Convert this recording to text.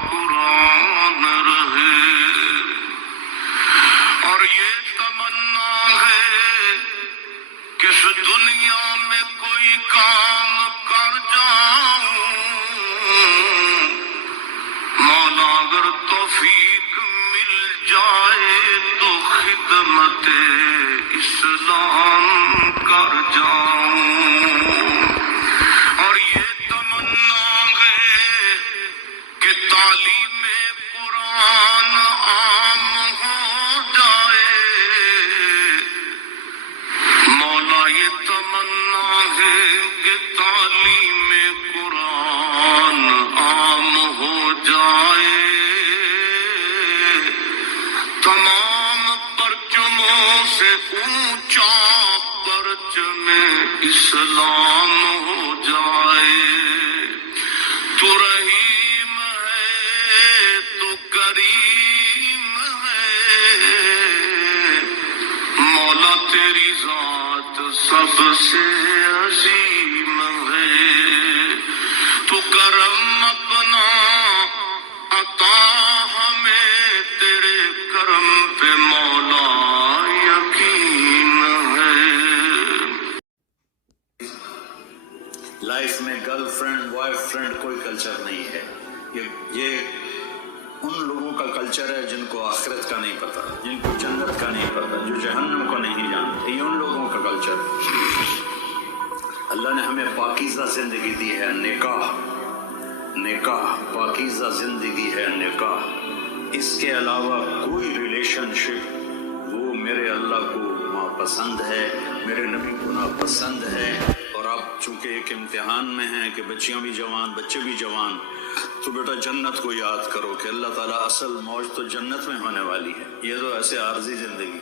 قرآن رہے، اور یہ تمنا ہے کہ اس دنیا میں کوئی کام کر جاؤں، مولا اگر توفیق مل جائے تو خدمت اسلام کر جاؤں، اور یہ تمنا ہے کہ تعلیم قرآن عام ہو جائے، مولا یہ تمنا ہے کہ تعلیم قرآن عام ہو جائے، تمام پرچموں سے اونچا پرچم اسلام ہو جائے۔ تو رحیم ہے تو کریم ہے، مولا تیری ذات سب سے عظیم ہے، تو کرم اپنا عطا ہمیں، تیرے کرم پہ مولا یقین ہے۔ لائف میں گرل فرینڈ بوائے فرینڈ کوئی کلچر نہیں ہے، یہ ان لوگوں کا کلچر ہے جن کو آخرت کا نہیں پتا، جن کو جنت کا نہیں پتا، جو جہنم کو نہیں جانتے، یہ ان لوگوں کا کلچر ہے۔ اللہ نے ہمیں پاکیزہ زندگی دی ہے، نکاح پاکیزہ زندگی ہے، نکاح، اس کے علاوہ کوئی ریلیشن شپ وہ میرے اللہ کو ناپسند ہے، میرے نبی کو ناپسند ہے۔ اور آپ چونکہ ایک امتحان میں ہیں کہ بچیاں بھی جوان بچے بھی جوان، تو بیٹا جنت کو یاد کرو کہ اللہ تعالیٰ اصل موج تو جنت میں ہونے والی ہے، یہ تو ایسے عارضی زندگی